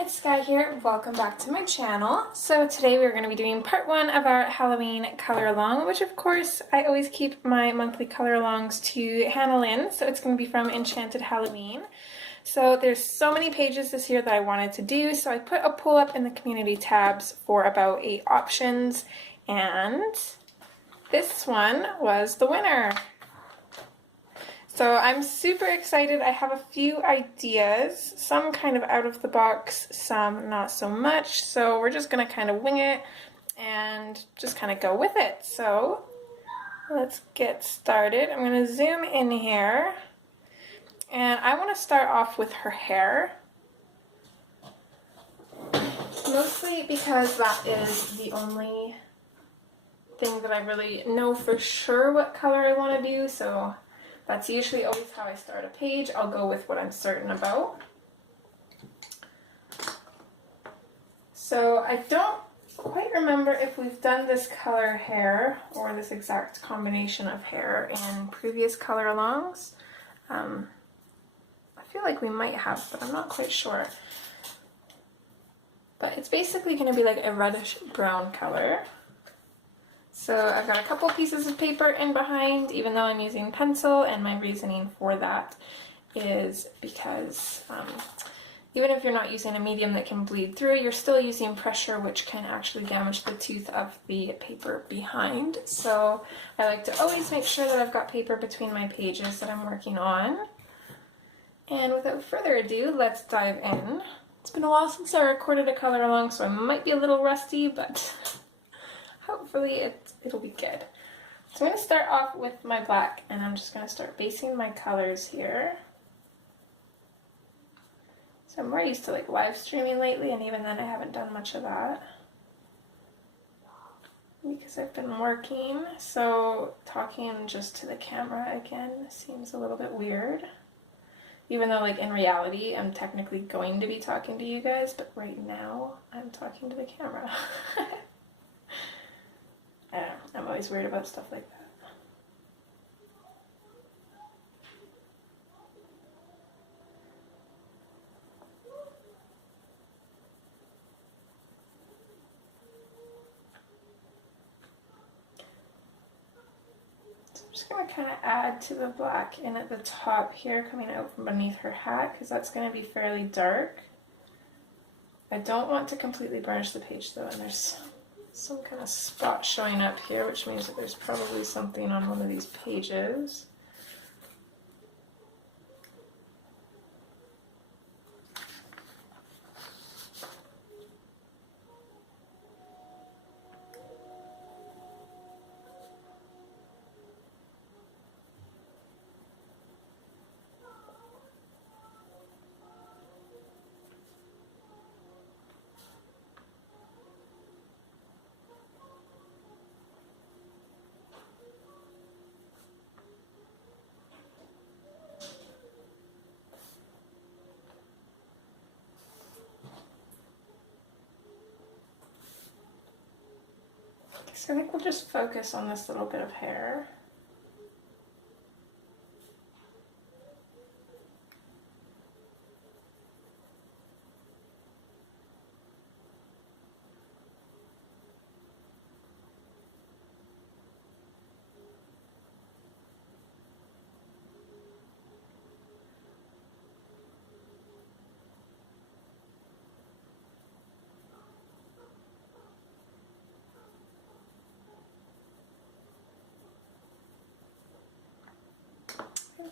it's Sky here. Welcome back to my channel. So today we're going to be doing part 1 of our Halloween color along, which of course I always keep my monthly color alongs to Hannah Lynn, so it's going to be from Enchanted Halloween. So there's so many pages this year that I wanted to do, so I put a poll up in the community tabs for about 8 options, and this one was the winner. So I'm super excited. I have a few ideas, some kind of out of the box, some not so much. So we're just gonna kind of wing it and just kind of go with it. So let's get started. I'm gonna zoom in here and I want to start off with her hair. Mostly because that is the only thing that I really know for sure what color I want to do. So that's usually always how I start a page. I'll go with what I'm certain about. So I don't quite remember if we've done this color hair or this exact combination of hair in previous color alongs. I feel like we might have, but I'm not quite sure. But it's basically going to be like a reddish brown color. So I've got a couple pieces of paper in behind, even though I'm using pencil, and my reasoning for that is because even if you're not using a medium that can bleed through, you're still using pressure, which can actually damage the tooth of the paper behind. So I like to always make sure that I've got paper between my pages that I'm working on. And without further ado, let's dive in. It's been a while since I recorded a color along, so I might be a little rusty, but hopefully it'll be good. So I'm going to start off with my black, and I'm just going to start basing my colors here. So I'm more used to like live streaming lately, and even then I haven't done much of that because I've been working. So talking just to the camera again seems a little bit weird. Even though, like, in reality, I'm technically going to be talking to you guys, but right now, I'm talking to the camera. I don't know, I'm always weird about stuff like that. I'm just going to kind of add to the black in at the top here, coming out from beneath her hat, because that's going to be fairly dark. I don't want to completely burnish the page though, and there's some kind of spot showing up here, which means that there's probably something on one of these pages. So I think we'll just focus on this little bit of hair.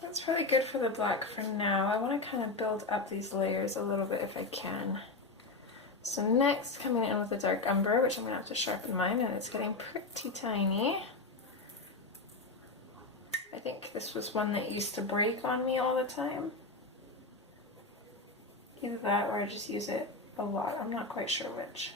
That's probably good for the black for now. I want to kind of build up these layers a little bit if I can. So next, coming in with a dark umber, which I'm going to have to sharpen mine, and it's getting pretty tiny. I think this was one that used to break on me all the time. Either that or I just use it a lot. I'm not quite sure which.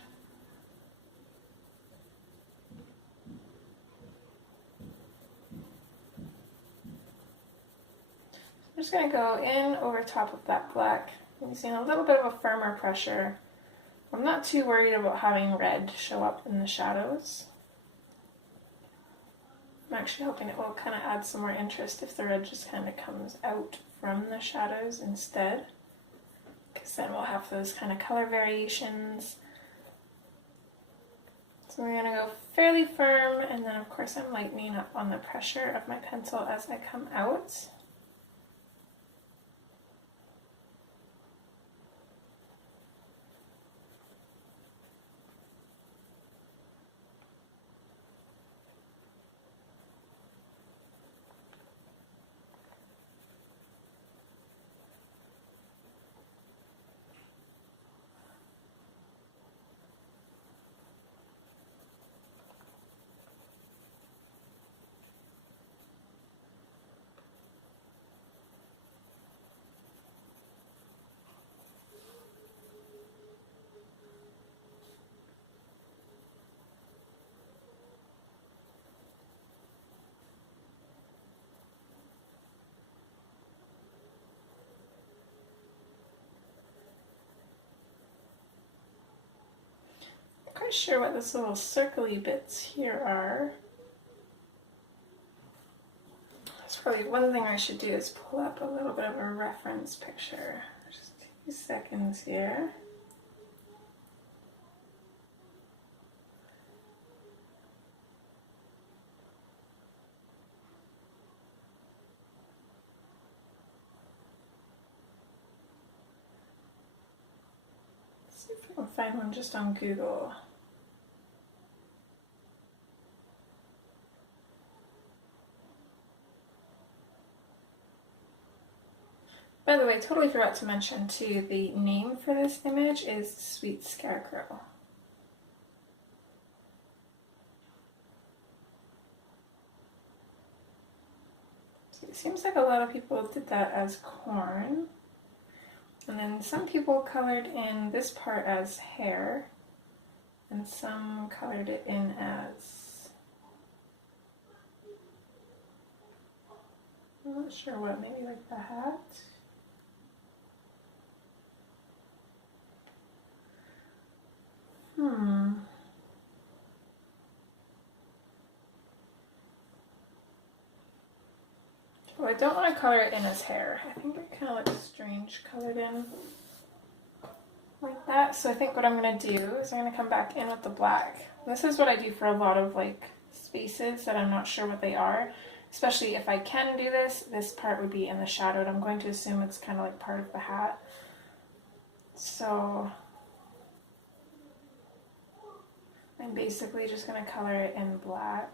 I'm just going to go in over top of that black, using a little bit of a firmer pressure. I'm not too worried about having red show up in the shadows. I'm actually hoping it will kind of add some more interest if the red just kind of comes out from the shadows instead. because then we'll have those kind of color variations. So we're going to go fairly firm, and then of course I'm lightening up on the pressure of my pencil as I come out. Quite sure what those little circly bits here are. That's probably one thing I should do, is pull up a little bit of a reference picture. Just 2 seconds here. Let's see if I can find one just on Google. By the way, totally forgot to mention too, the name for this image is Sweet Scarecrow. So it seems like a lot of people did that as corn. And then some people colored in this part as hair, and some colored it in as, I'm not sure what, maybe like the hat? Well, I don't want to color it in as hair. I think it kind of looks strange colored in like that. So I think what I'm going to do is I'm going to come back in with the black. This is what I do for a lot of like spaces that I'm not sure what they are. Especially if I can do this, this part would be in the shadowed. I'm going to assume it's kind of like part of the hat. So I'm basically just going to color it in black.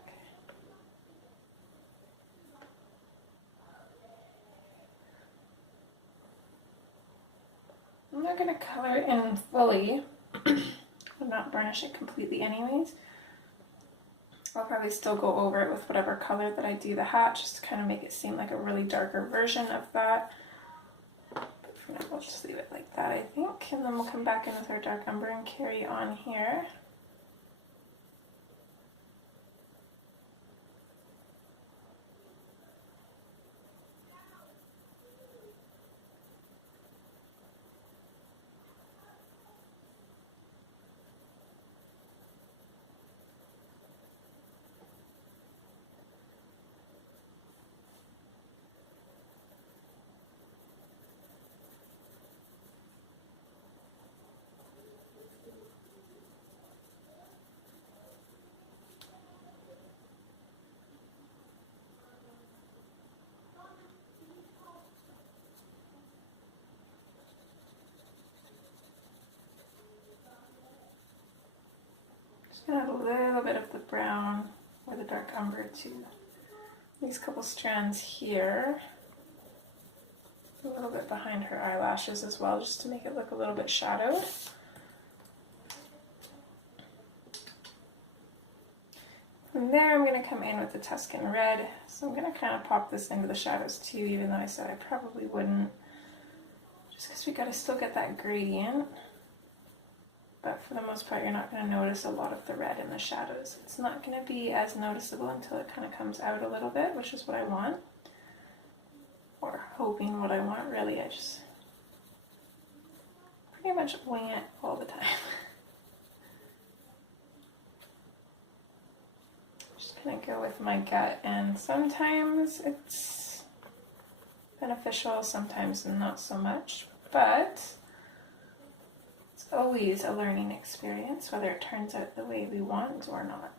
I'm not going to color it in fully. I'll not burnish it completely anyways. I'll probably still go over it with whatever color that I do the hat, just to kind of make it seem like a really darker version of that. But for now, we'll just leave it like that, I think. And then we'll come back in with our dark umber and carry on here. Add a little bit of the brown or the dark umber to these couple strands here. A little bit behind her eyelashes as well, just to make it look a little bit shadowed. From there I'm going to come in with the Tuscan Red. So I'm going to kind of pop this into the shadows too, even though I said I probably wouldn't. Just because we got to still get that gradient. But for the most part, you're not going to notice a lot of the red in the shadows. It's not going to be as noticeable until it kind of comes out a little bit, which is what I want. Or hoping what I want, really. I just pretty much wing it all the time. Just going to go with my gut, and sometimes it's beneficial, sometimes not so much. But always a learning experience, whether it turns out the way we want or not.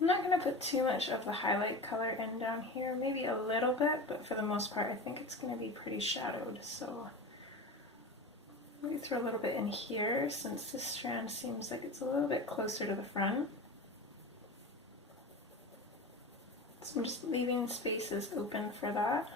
I'm not going to put too much of the highlight color in down here, maybe a little bit, but for the most part I think it's going to be pretty shadowed, so maybe throw a little bit in here since this strand seems like it's a little bit closer to the front. So I'm just leaving spaces open for that.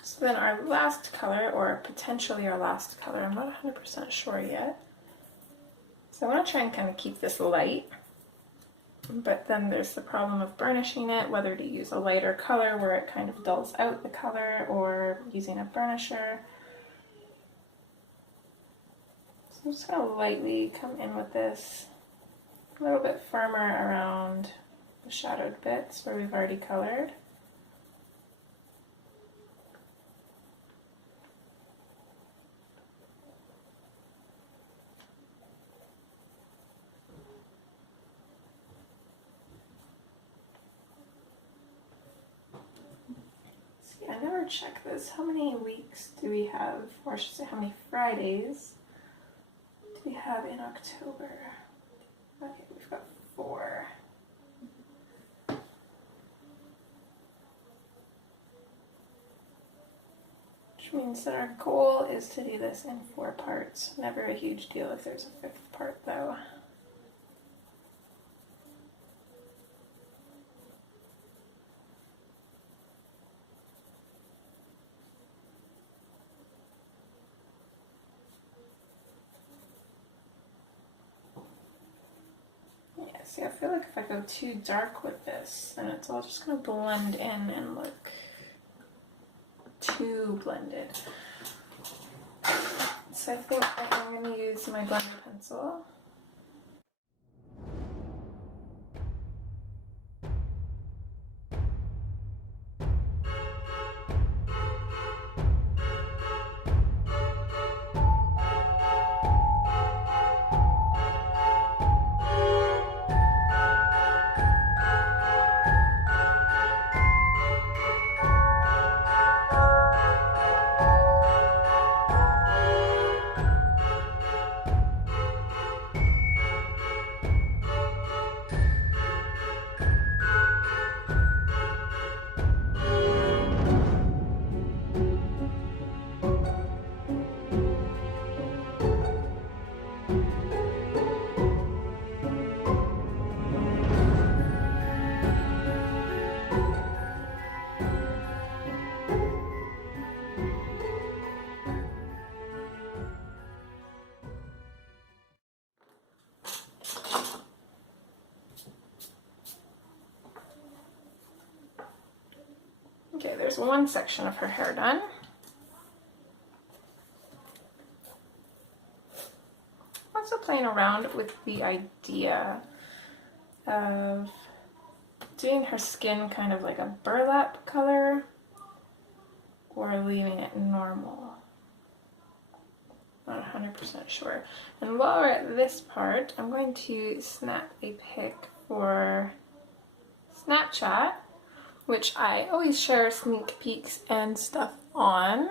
So then our last color, or potentially our last color, I'm not 100% sure yet. So I want to try and kind of keep this light, but then there's the problem of burnishing it, whether to use a lighter color where it kind of dulls out the color, or using a burnisher. So I'm just going to lightly come in with this, a little bit firmer around the shadowed bits where we've already colored. I never check this. How many weeks do we have, or I should say how many Fridays do we have in October? Okay, we've got 4. Which means that our goal is to do this in 4 parts. Never a huge deal if there's a 5th part though. See, I feel like if I go too dark with this, then it's all just going to blend in and look too blended. So I think I'm going to use my blender pencil. Okay, there's one section of her hair done. Also playing playing around with the idea of doing her skin kind of like a burlap color or leaving it normal. Not 100% sure. And while we're at this part, I'm going to snap a pic for Snapchat, which I always share sneak peeks and stuff on.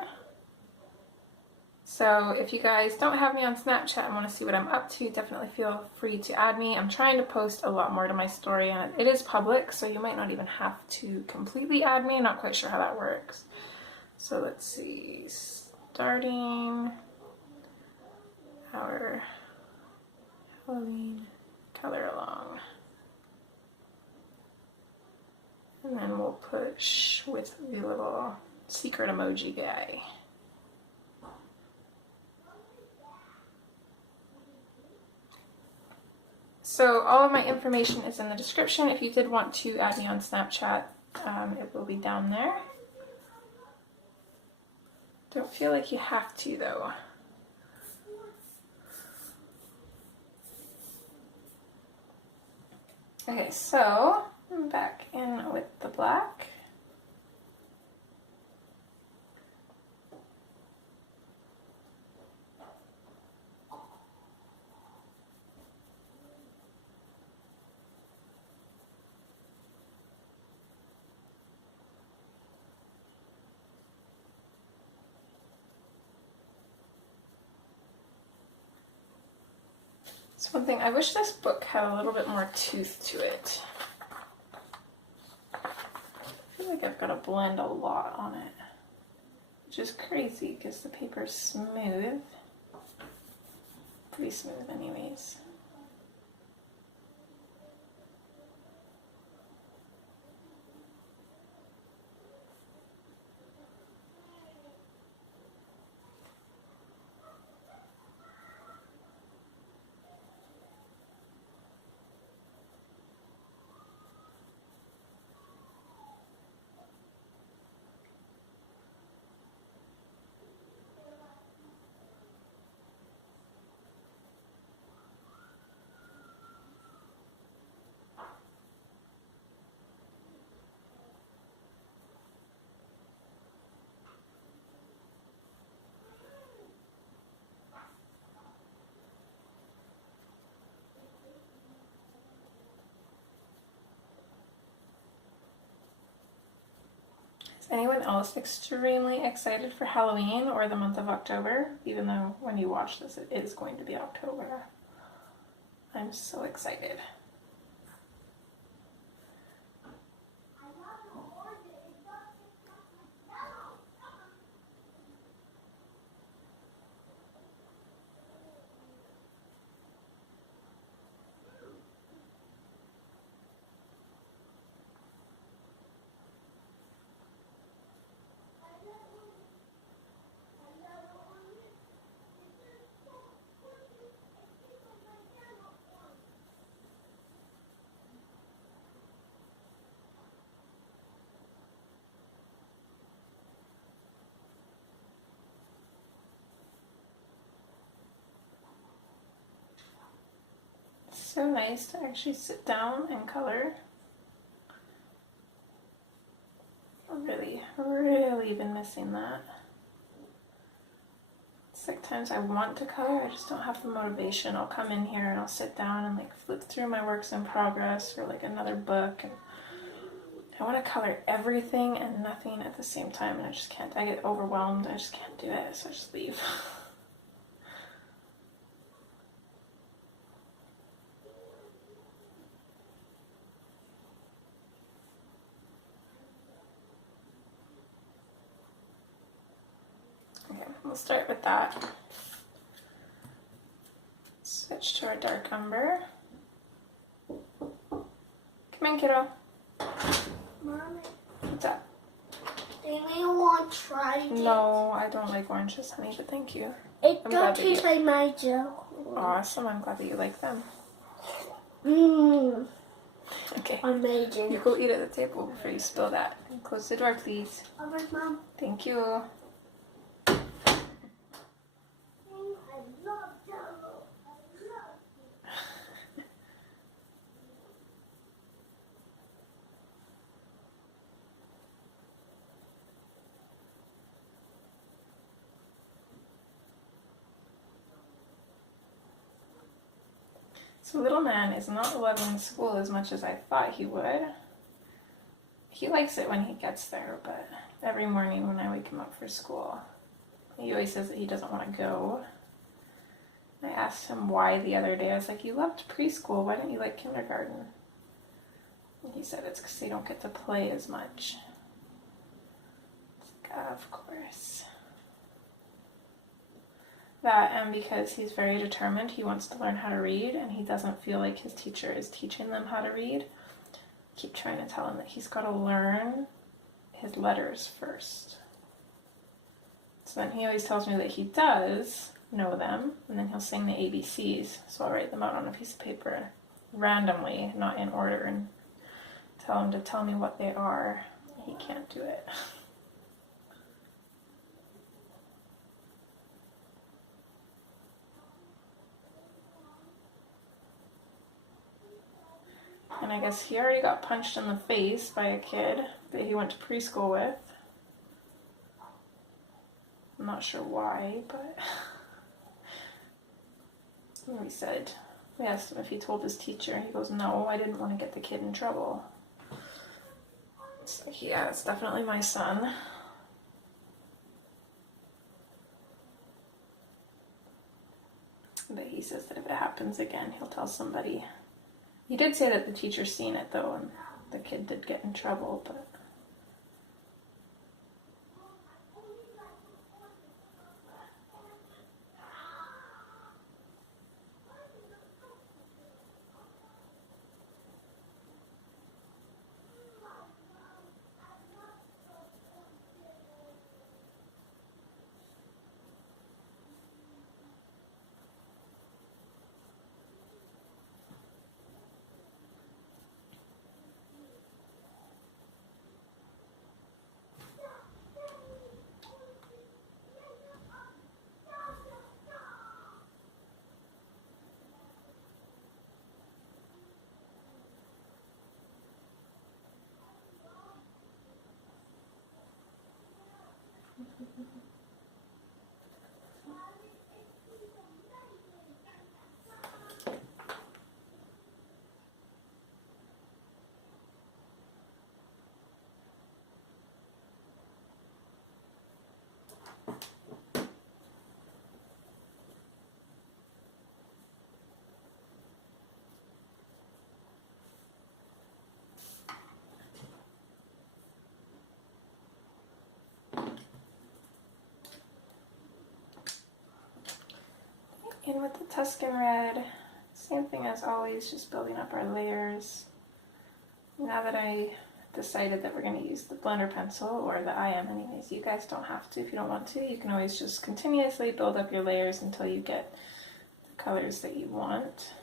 So if you guys don't have me on Snapchat and want to see what I'm up to, definitely feel free to add me. I'm trying to post a lot more to my story, and it is public, so you might not even have to completely add me. I'm not quite sure how that works. So let's see, starting our Halloween color along. And then we'll push with the little secret emoji guy. So all of my information is in the description. If you did want to add me on Snapchat, it will be down there. Don't feel like you have to though. Okay, so I'm back in with the black. It's one thing, I wish this book had a little bit more tooth to it. I feel like I've got to blend a lot on it, which is crazy because the paper's smooth. Pretty smooth anyways. Is anyone else extremely excited for Halloween or the month of October? Even though when you watch this it is going to be October. I'm so excited. So nice to actually sit down and color. I've really been missing that. It's like times I want to color, I just don't have the motivation. I'll come in here and I'll sit down and like flip through my works in progress or like another book, and I want to color everything and nothing at the same time, and I just can't. I get overwhelmed, I just can't do it, so I just leave. We'll start with that. Switch to our dark umber. Come in, kiddo. Mommy, What's that? do you want to try it? No, I don't like oranges, honey, but thank you. It I'm don't glad that taste like my gel. Awesome, I'm glad that you like them. Mmm, Okay. amazing. You go eat at the table before you spill that. And close the door, please. Alright, Mom. Thank you. I love jello. I love So little man is not loving school as much as I thought he would. He likes it when he gets there, but every morning when I wake him up for school, he always says that he doesn't want to go. I asked him why the other day. I was like, you loved preschool, why didn't you like kindergarten? And he said it's because they don't get to play as much. It's like, of course. That, and because he's very determined, he wants to learn how to read, and he doesn't feel like his teacher is teaching them how to read. I keep trying to tell him that he's got to learn his letters first. So then he always tells me that he does know them, and then he'll sing the ABCs. So I'll write them out on a piece of paper randomly, not in order, and tell him to tell me what they are. He can't do it. And I guess he already got punched in the face by a kid that he went to preschool with. I'm not sure why, but we asked him if he told his teacher, and he goes, no, I didn't want to get the kid in trouble. It's like, yeah, it's definitely my son. But he says that if it happens again, he'll tell somebody. He did say that the teacher's seen it, though, and the kid did get in trouble, but... And with the Tuscan Red, same thing as always, just building up our layers. Now that I decided that we're going to use the blender pencil, or the I am anyways, you guys don't have to if you don't want to. You can always just continuously build up your layers until you get the colors that you want.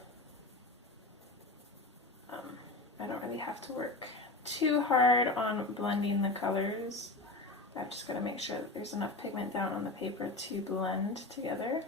I don't really have to work too hard on blending the colors. I've just got to make sure that there's enough pigment down on the paper to blend together.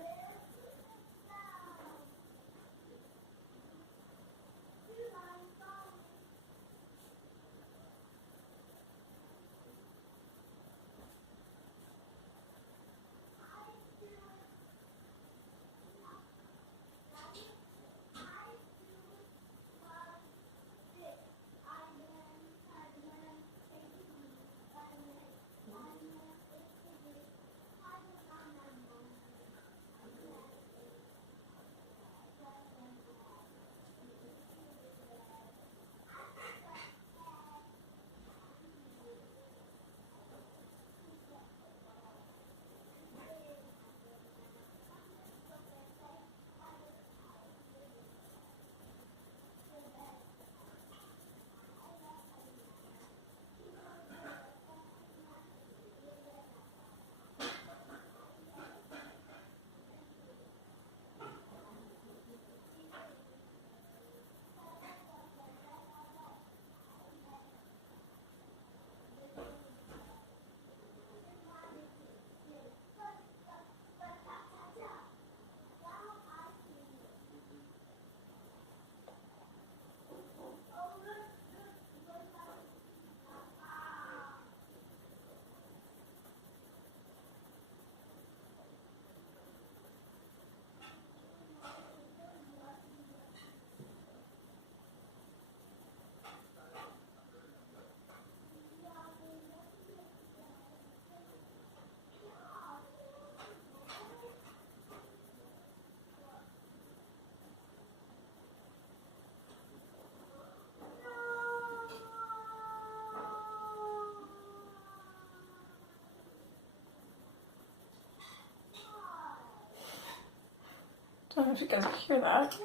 don't know if you guys hear that.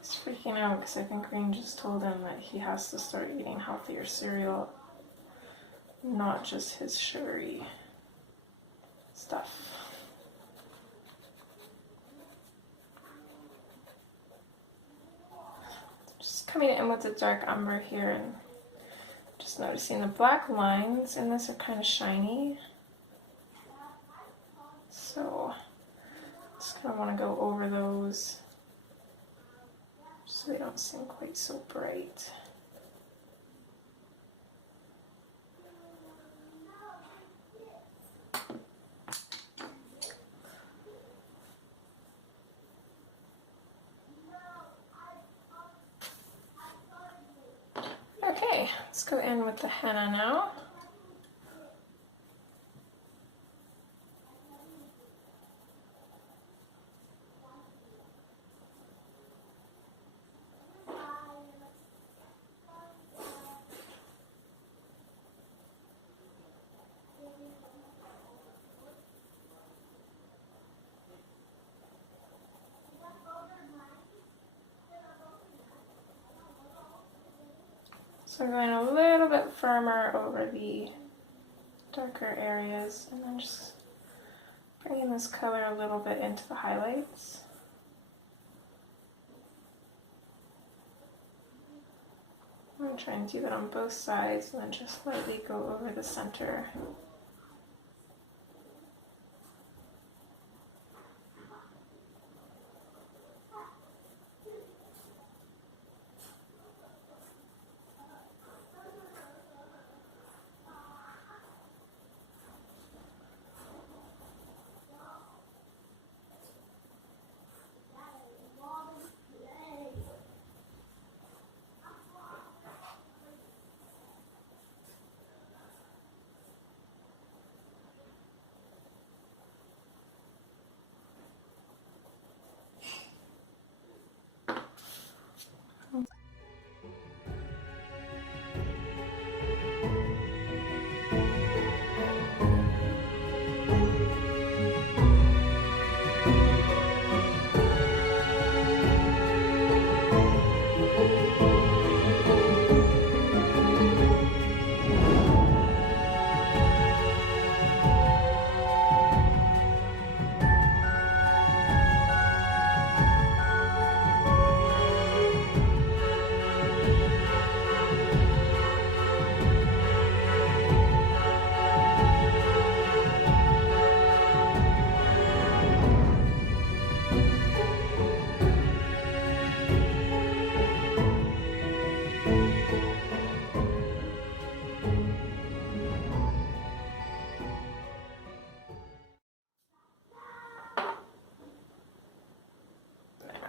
He's freaking out because I think Green just told him that he has to start eating healthier cereal, not just his sugary stuff. Just coming in with the dark umber here and just noticing the black lines in this are kind of shiny. So just kind of want to go over those so they don't seem quite so bright. Okay, let's go in with the henna now. So I'm going a little bit firmer over the darker areas and then just bringing this color a little bit into the highlights. I'm going to try and do that on both sides and then just slightly go over the center.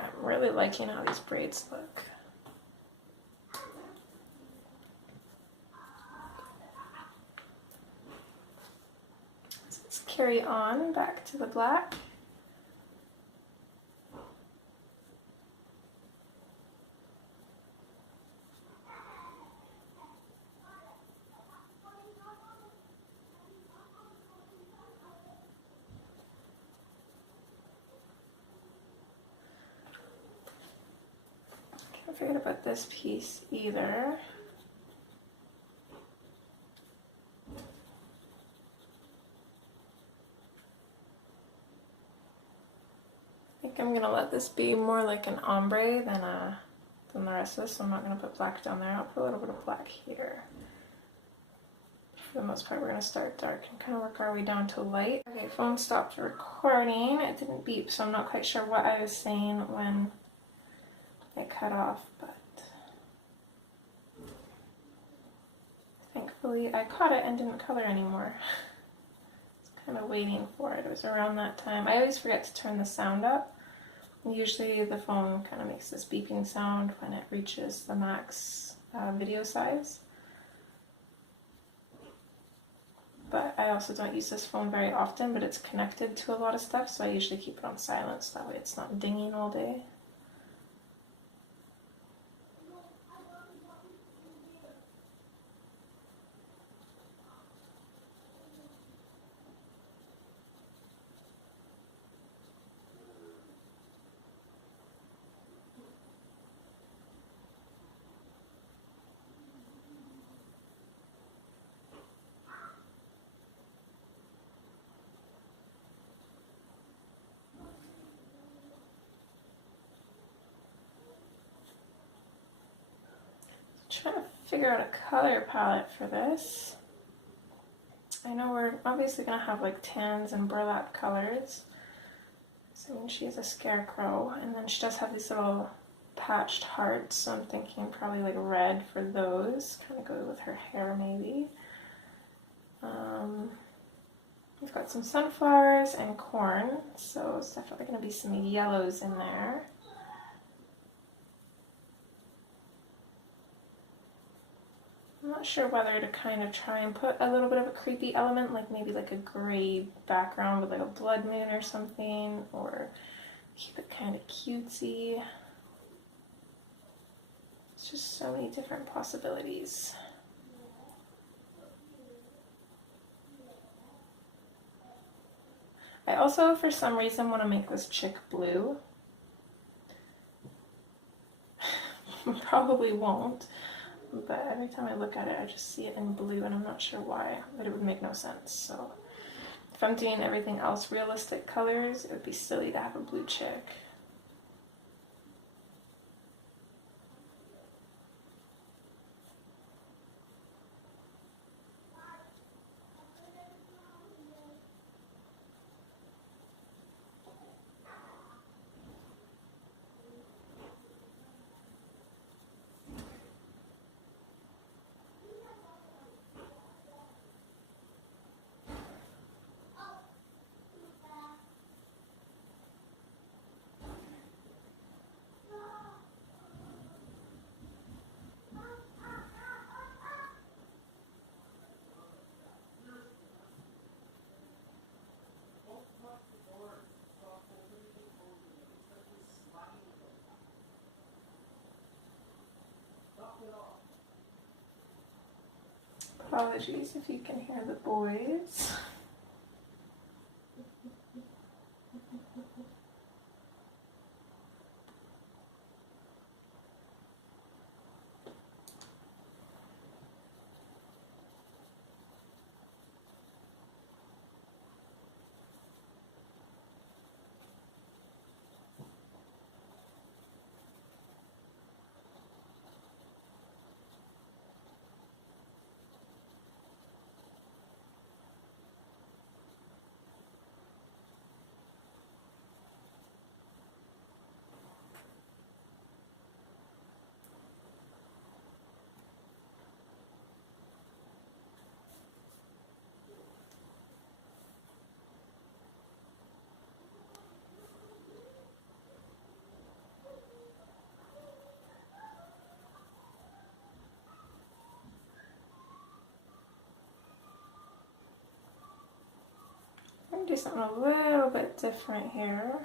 I'm really liking how these braids look. So let's carry on back to the black. Can't forget about this piece either. I think I'm gonna let this be more like an ombre than the rest of this, so I'm not gonna put black down there. I'll put a little bit of black here. For the most part, we're gonna start dark and kind of work our way down to light. Okay, phone stopped recording. It didn't beep, so I'm not quite sure what I was saying when it cut off, but thankfully I caught it and didn't color anymore. I was kind of waiting for it. It was around that time. I always forget to turn the sound up. Usually the phone kind of makes this beeping sound when it reaches the max video size. But I also don't use this phone very often, but it's connected to a lot of stuff, so I usually keep it on silent so that way it's not dinging all day. trying to figure out a color palette for this. I know we're obviously going to have like tans and burlap colors. So when she has a scarecrow, and then she does have these little patched hearts, so I'm thinking probably like red for those, kind of go with her hair maybe. We've got some sunflowers and corn, so it's definitely going to be some yellows in there. I'm not sure whether to kind of try and put a little bit of a creepy element, like maybe like a gray background with like a blood moon or something, or keep it kind of cutesy. It's just so many different possibilities. I also, for some reason, want to make this chick blue. Probably won't, but every time I look at it, I just see it in blue, and I'm not sure why, but it would make no sense. So if I'm doing everything else realistic colors, it would be silly to have a blue chick. Apologies if you can hear the boys. I'm going to do something a little bit different here.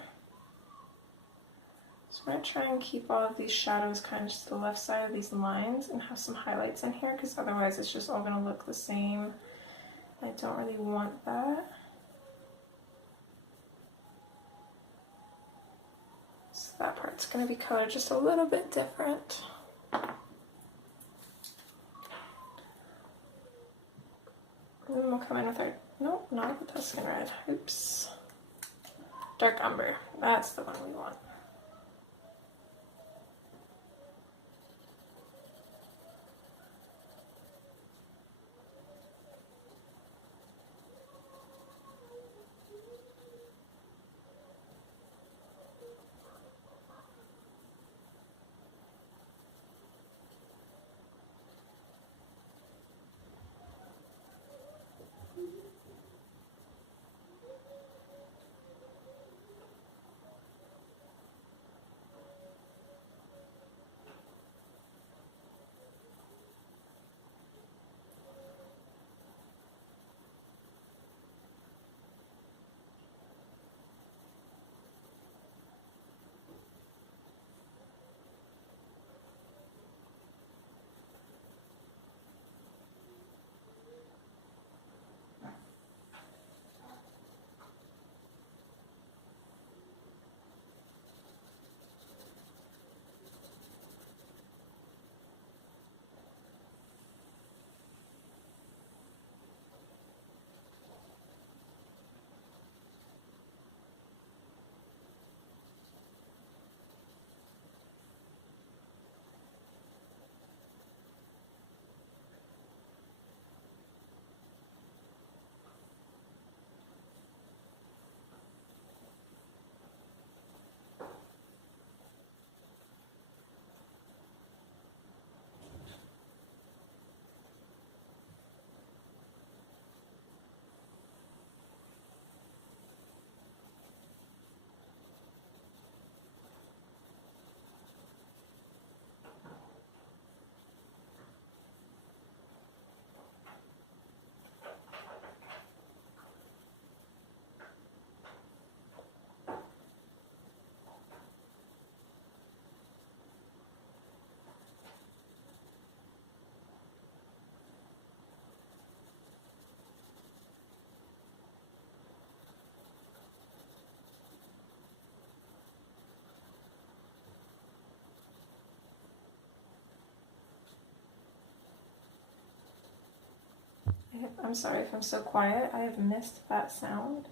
So I'm going to try and keep all of these shadows kind of to the left side of these lines and have some highlights in here, because otherwise it's just all going to look the same. I don't really want that. So that part's going to be colored just a little bit different. And then we'll come in with our, nope, not the Tuscan Red, oops. Dark Umber, that's the one we want. I'm sorry if I'm so quiet. I have missed that sound.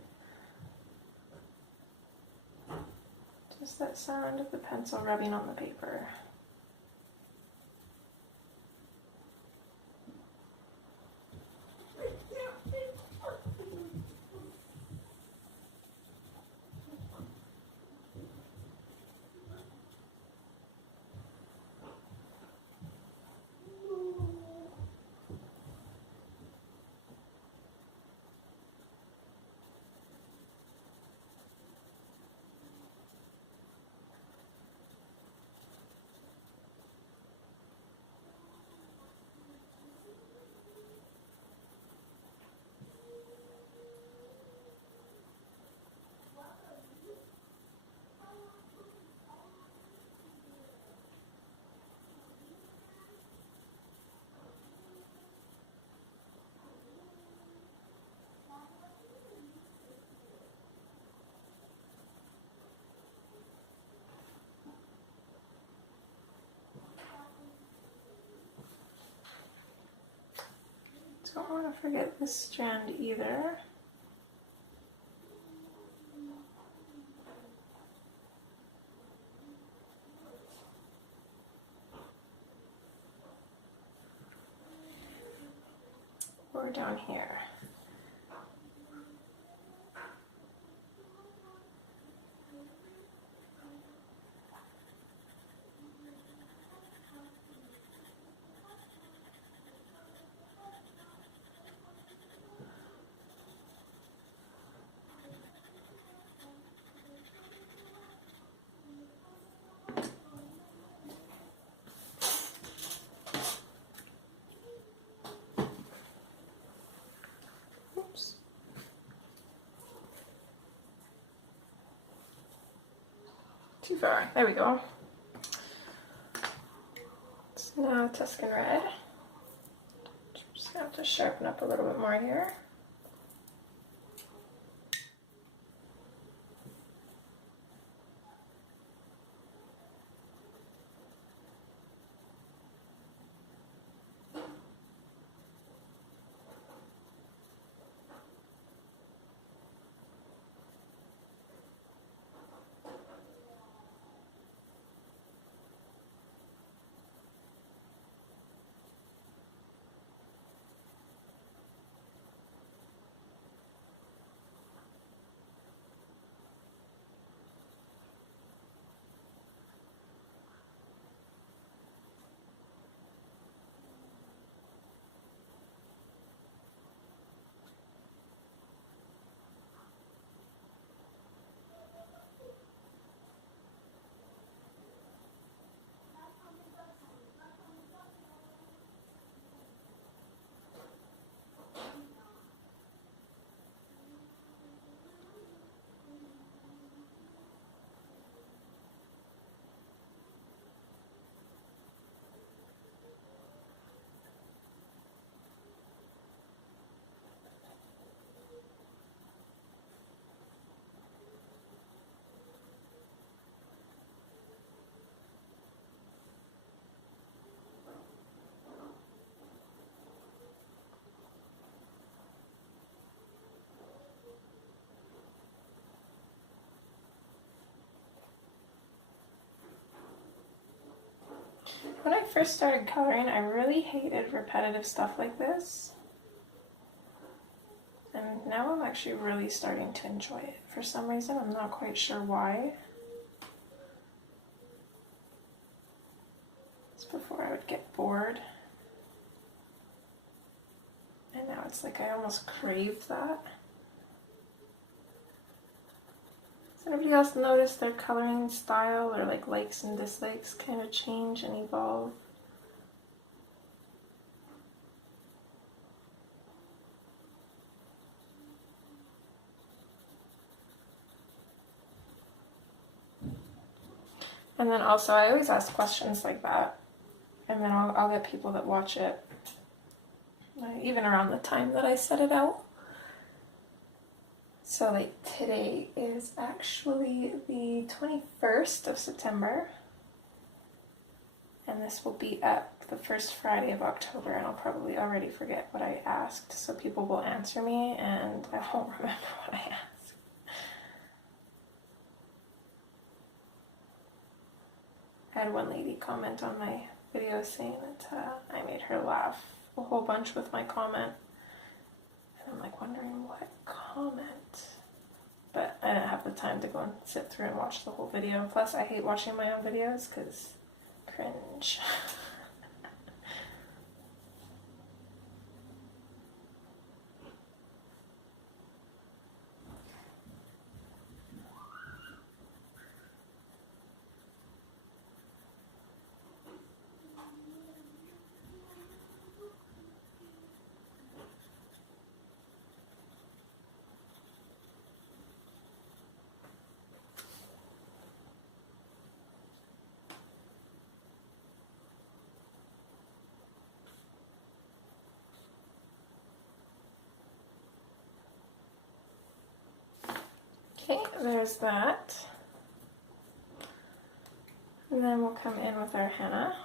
Just that sound of the pencil rubbing on the paper. Don't want to forget this strand either. Or down here. Oops. Too far. There we go. It's now Tuscan Red. Just have to sharpen up a little bit more here. When I first started coloring, I really hated repetitive stuff like this. And now I'm actually really starting to enjoy it. For some reason, I'm not quite sure why. It's before I would get bored. And now it's like I almost crave that. Does anybody else notice their coloring style or like likes and dislikes kind of change and evolve? And then also I always ask questions like that, and then I'll get people that watch it, even around the time that I set it out. So like today is actually the 21st of September, and this will be at the first Friday of October, and I'll probably already forget what I asked, so people will answer me and I won't remember what I asked. I had one lady comment on my video saying that I made her laugh a whole bunch with my comment, and I'm like wondering what comment. But I didn't have the time to go and sit through and watch the whole video. Plus, I hate watching my own videos because cringe. Okay, there's that. And then we'll come in with our henna.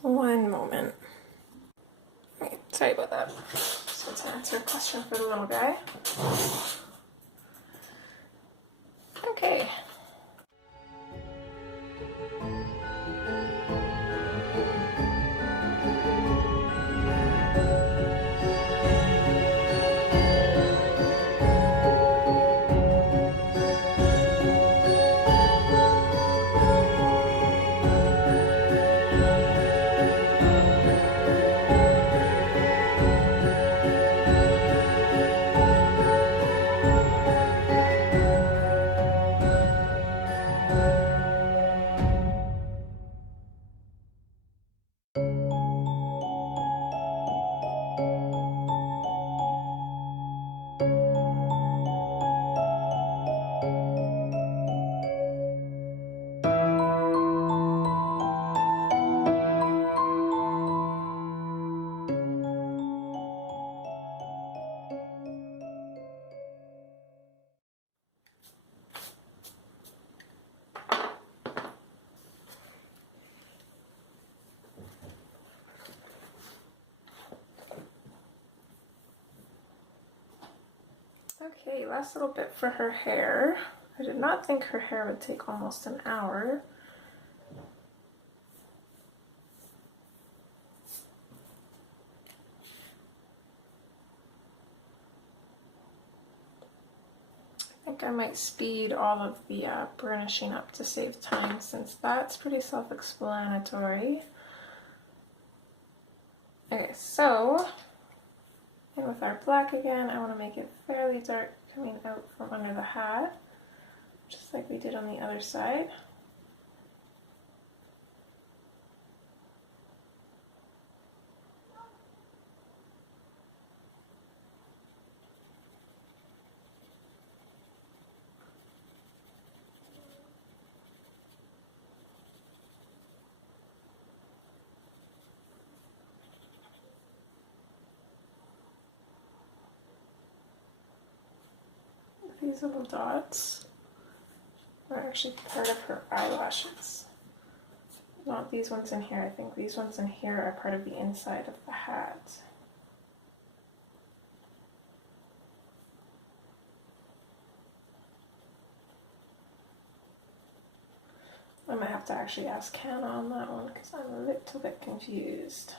One moment. Okay, sorry about that. Just had to answer a question for the little guy. Okay. Okay, last little bit for her hair. I did not think her hair would take almost an hour. I think I might speed all of the burnishing up to save time, since that's pretty self-explanatory. Okay, so and with our black again, I want to make it fairly dark coming out from under the hat. just like we did on the other side. These little dots are actually part of her eyelashes. Not these ones in here. I think these ones in here are part of the inside of the hat. I might have to actually ask Hannah on that one because I'm a little bit confused.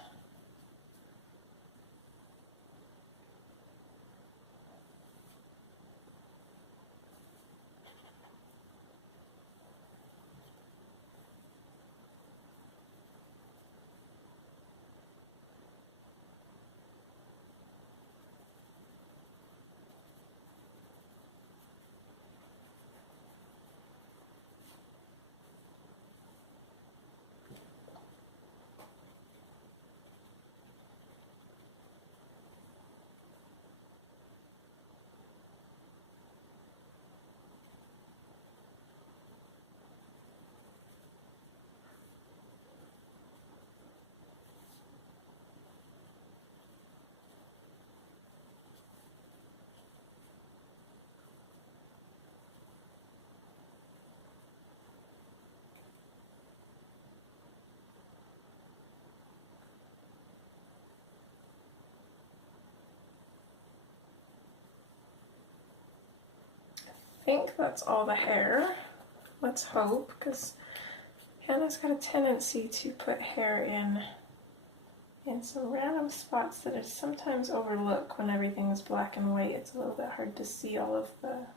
I think that's all the hair. Let's hope, because Hannah's got a tendency to put hair in some random spots that I sometimes overlook when everything is black and white. It's a little bit hard to see all of the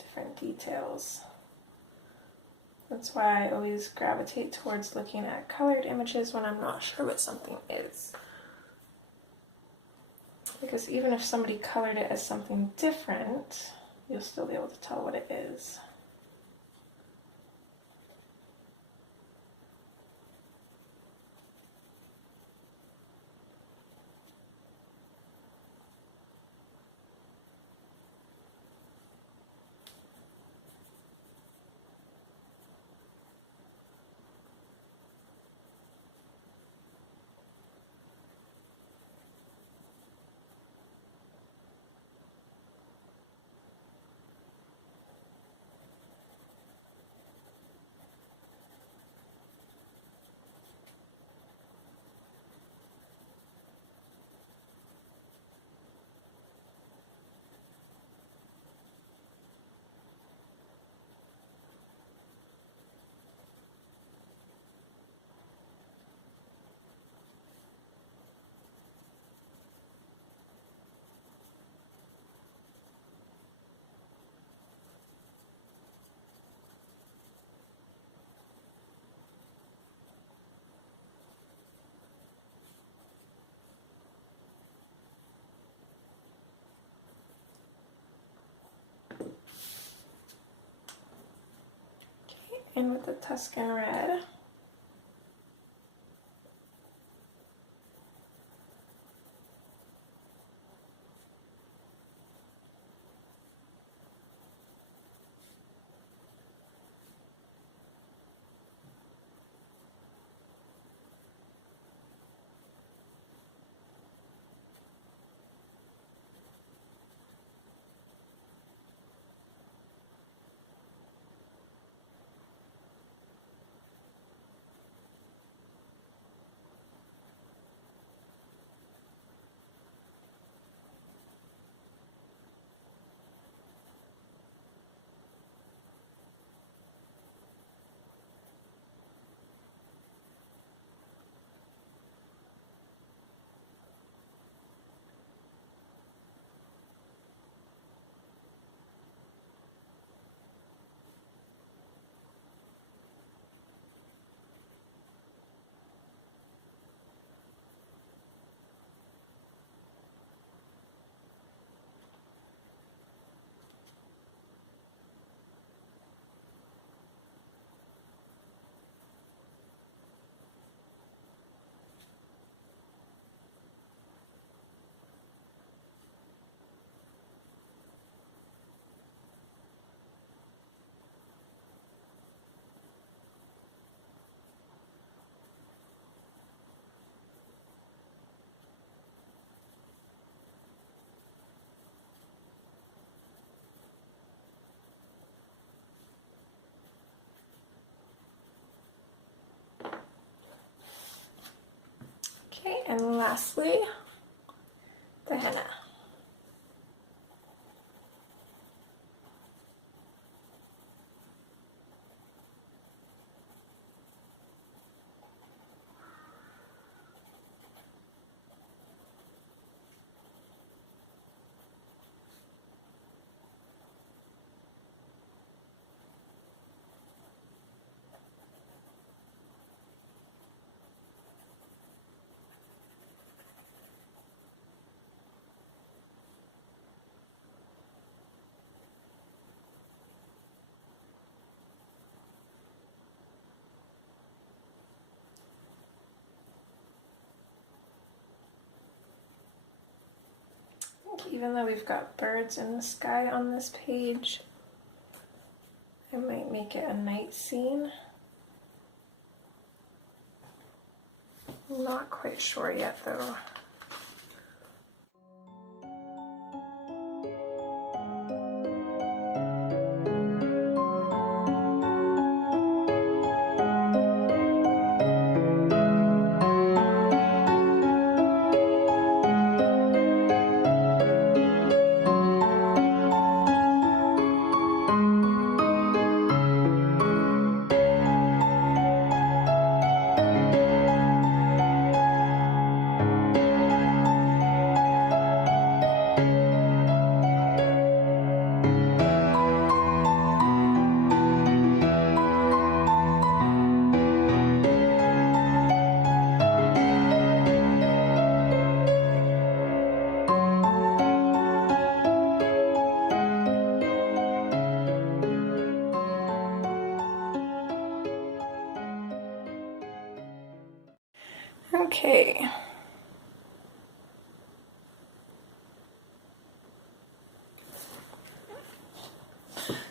different details. That's why I always gravitate towards looking at colored images when I'm not sure what something is. Because even if somebody colored it as something different, you'll still be able to tell what it is. And with the Tuscan Red, And lastly, the henna. Even though we've got birds in the sky on this page, I might make it a night scene. I'm not quite sure yet though. Okay.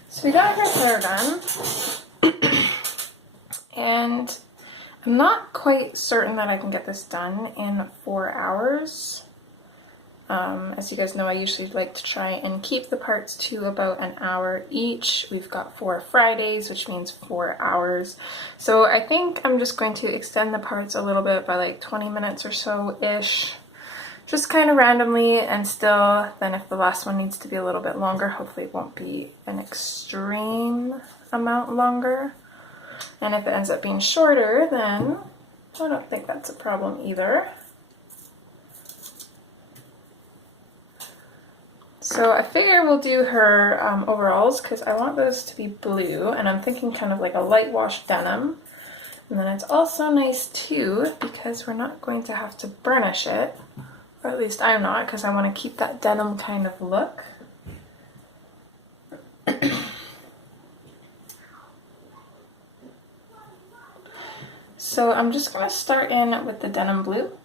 So we got her hair done, and I'm not quite certain that I can get this done in 4 hours. As you guys know, I usually like to try and keep the parts to about an hour each. We've got 4 Fridays, which means 4 hours. So I think I'm just going to extend the parts a little bit by like 20 minutes or so-ish. Just kind of randomly, and still, then if the last one needs to be a little bit longer, hopefully it won't be an extreme amount longer. And if it ends up being shorter, then I don't think that's a problem either. So I figure we'll do her overalls because I want those to be blue, and I'm thinking kind of like a light wash denim. And then it's also nice too because we're not going to have to burnish it, or at least I'm not, because I want to keep that denim kind of look. So I'm just going to start in with the denim blue.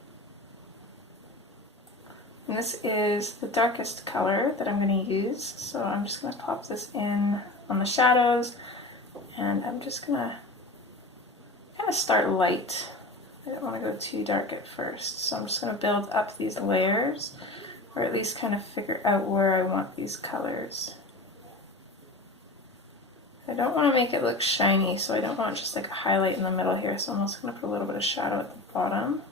And this is the darkest color that I'm going to use, so I'm just going to pop this in on the shadows, and I'm just going to kind of start light. I don't want to go too dark at first, so I'm just going to build up these layers, or at least kind of figure out where I want these colors. I don't want to make it look shiny, so I don't want just like a highlight in the middle here, so I'm also going to put a little bit of shadow at the bottom.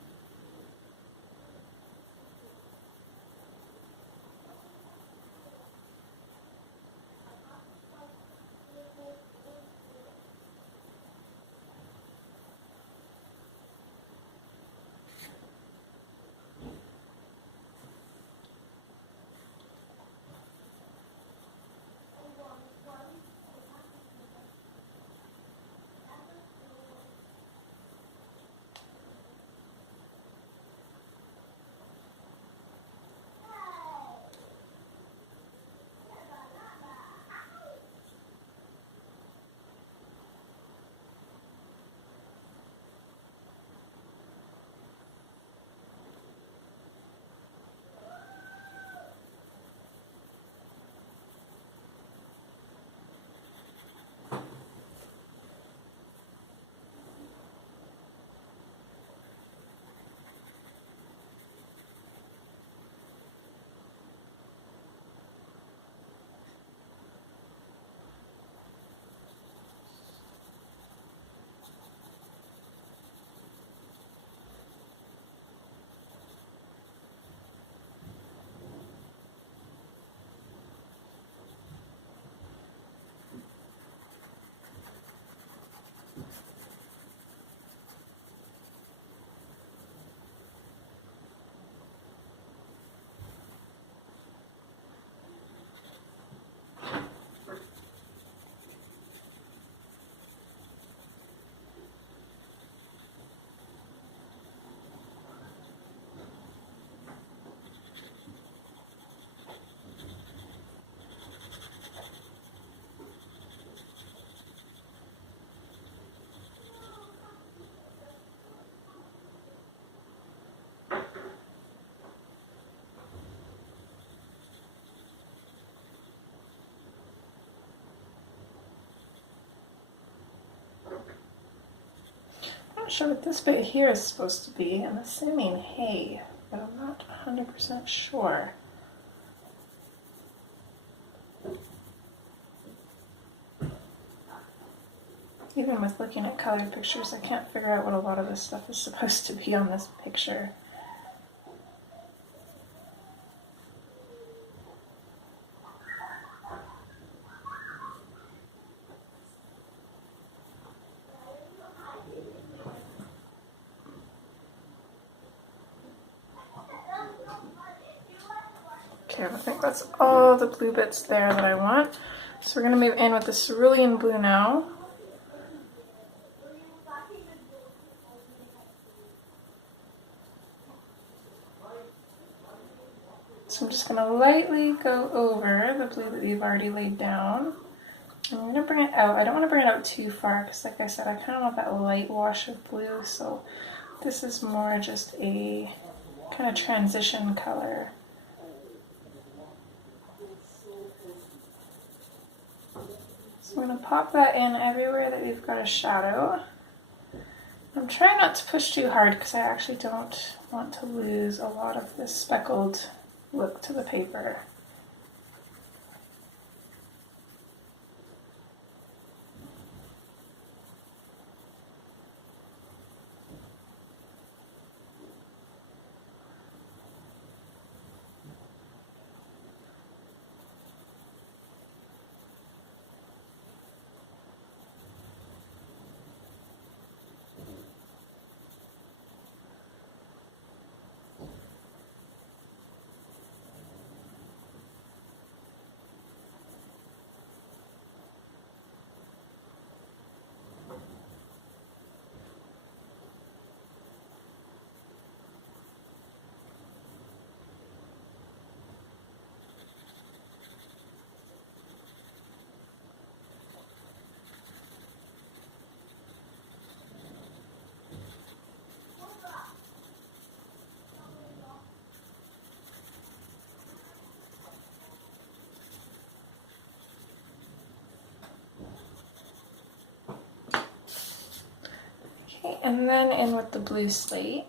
sure what this bit here is supposed to be. I'm assuming hay, but I'm not 100% sure. Even with looking at colored pictures, I can't figure out what a lot of this stuff is supposed to be on this picture. Okay, I think that's all the blue bits there that I want. So we're going to move in with the Cerulean Blue now. So I'm just going to lightly go over the blue that we've already laid down. I'm going to bring it out. I don't want to bring it out too far because, like I said, I kind of want that light wash of blue. So this is more just a kind of transition color. So I'm going to pop that in everywhere that we've got a shadow. I'm trying not to push too hard because I actually don't want to lose a lot of this speckled look to the paper. Okay, and then in with the blue slate.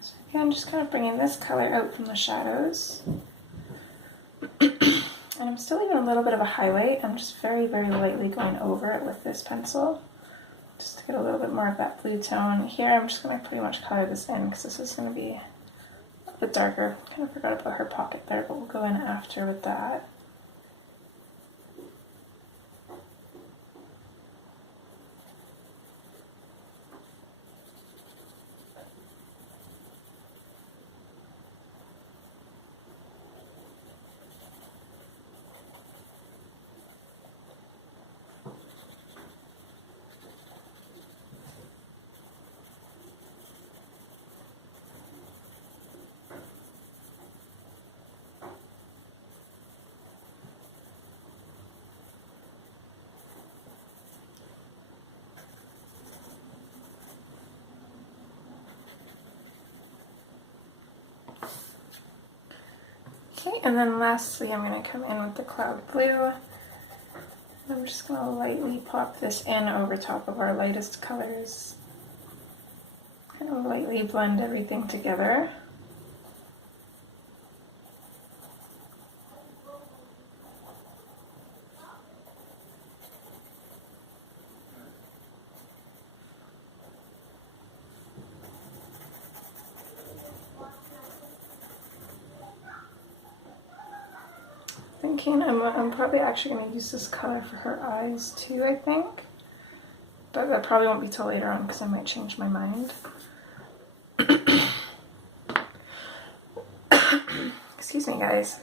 So again, just kind of bringing this color out from the shadows. And I'm still leaving a little bit of a highlight. I'm just very, very lightly going over it with this pencil, just to get a little bit more of that blue tone. Here I'm just going to pretty much color this in because this is going to be a little bit darker. Kind of forgot about her pocket there, but we'll go in after with that. Okay, and then lastly I'm going to come in with the cloud blue. I'm just going to lightly pop this in over top of our lightest colors. Kind of lightly blend everything together. I'm probably actually going to use this color for her eyes too, I think. But that probably won't be till later on because I might change my mind. Excuse me, guys.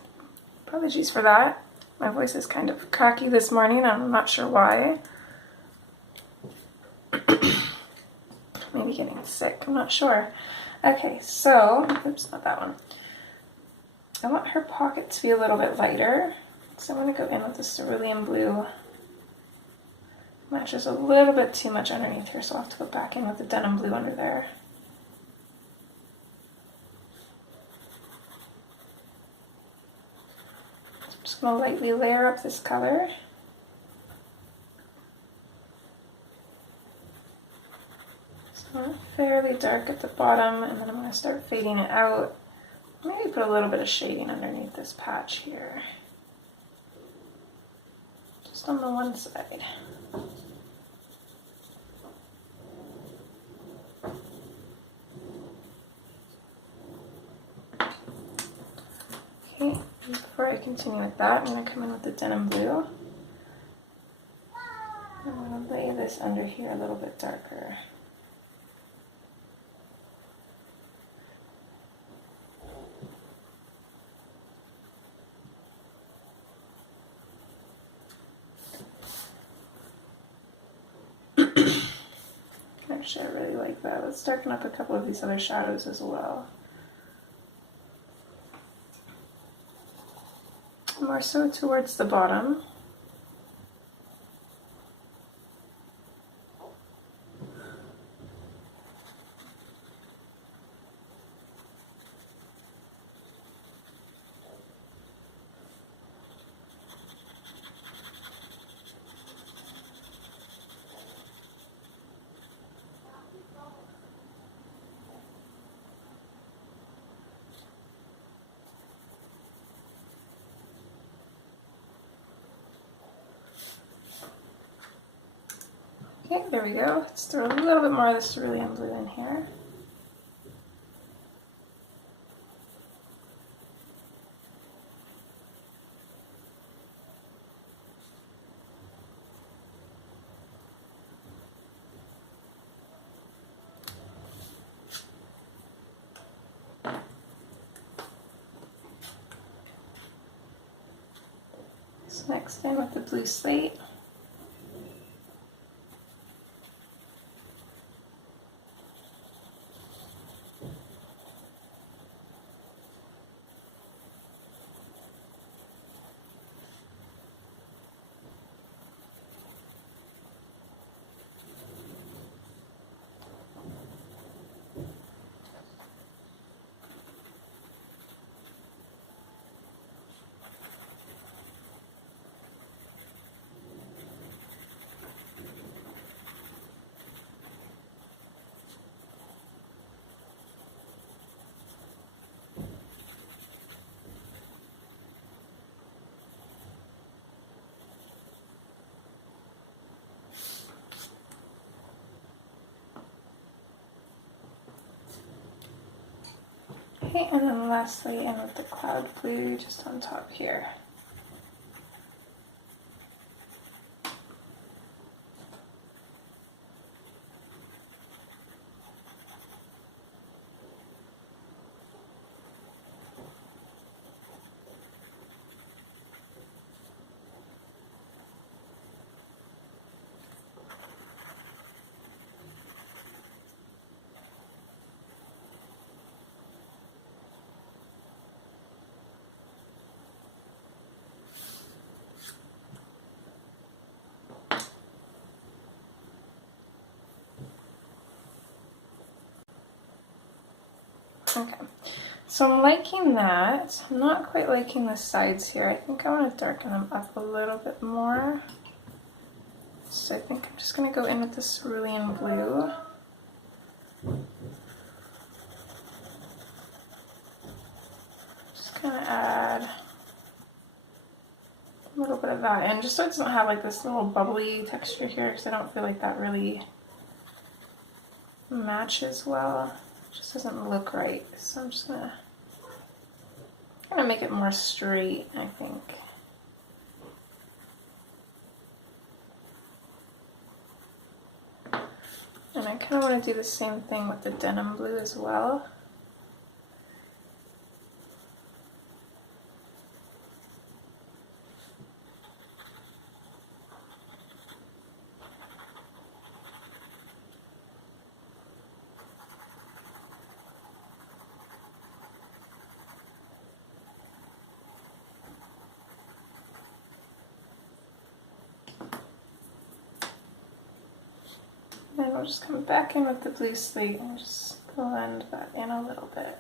Apologies for that. My voice is kind of cracky this morning and I'm not sure why. Maybe getting sick, I'm not sure. Okay, so, oops, not that one. I want her pocket to be a little bit lighter. Next I'm going to go in with the Cerulean Blue. Matches a little bit too much underneath here, so I'll have to go back in with the Denim Blue under there. So I'm just going to lightly layer up this color. So fairly dark at the bottom, and then I'm going to start fading it out. Maybe put a little bit of shading underneath this patch here. Just on the one side. Okay, before I continue with that, I'm going to come in with the Denim Blue. I'm going to lay this under here a little bit darker. Actually, I really like that. Let's darken up a couple of these other shadows as well. More so towards the bottom. Okay, there we go. Let's throw a little bit more of the Cerulean Blue in here. So next in with the Blue Slate. Okay, and then lastly in with the Cloud Blue just on top here. Okay, so I'm liking that. I'm not quite liking the sides here. I think I want to darken them up a little bit more. So I think I'm just going to go in with the Cerulean Blue. Just kind of add a little bit of that in, just so it doesn't have like this little bubbly texture here, because I don't feel like that really matches well. Just doesn't look right, so I'm just gonna make it more straight, I think. And I kind of want to do the same thing with the Denim Blue as well. we'll just come back in with the blue slate and just blend that in a little bit.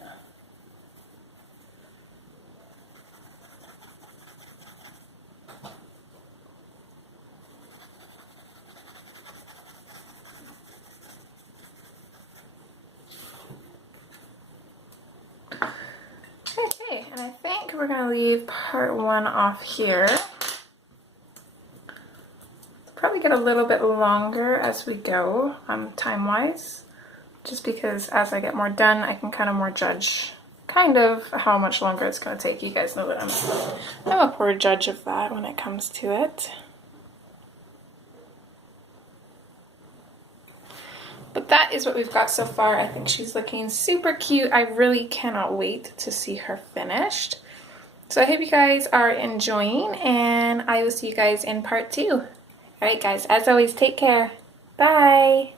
Okay, and I think we're going to leave part 1 off here. Probably get a little bit longer as we go, time-wise, just because as I get more done, I can kind of more judge kind of how much longer it's going to take. You guys know that I'm a poor judge of that when it comes to it. But that is what we've got so far. I think she's looking super cute. I really cannot wait to see her finished. So I hope you guys are enjoying, and I will see you guys in part 2. Alright guys, as always, take care. Bye!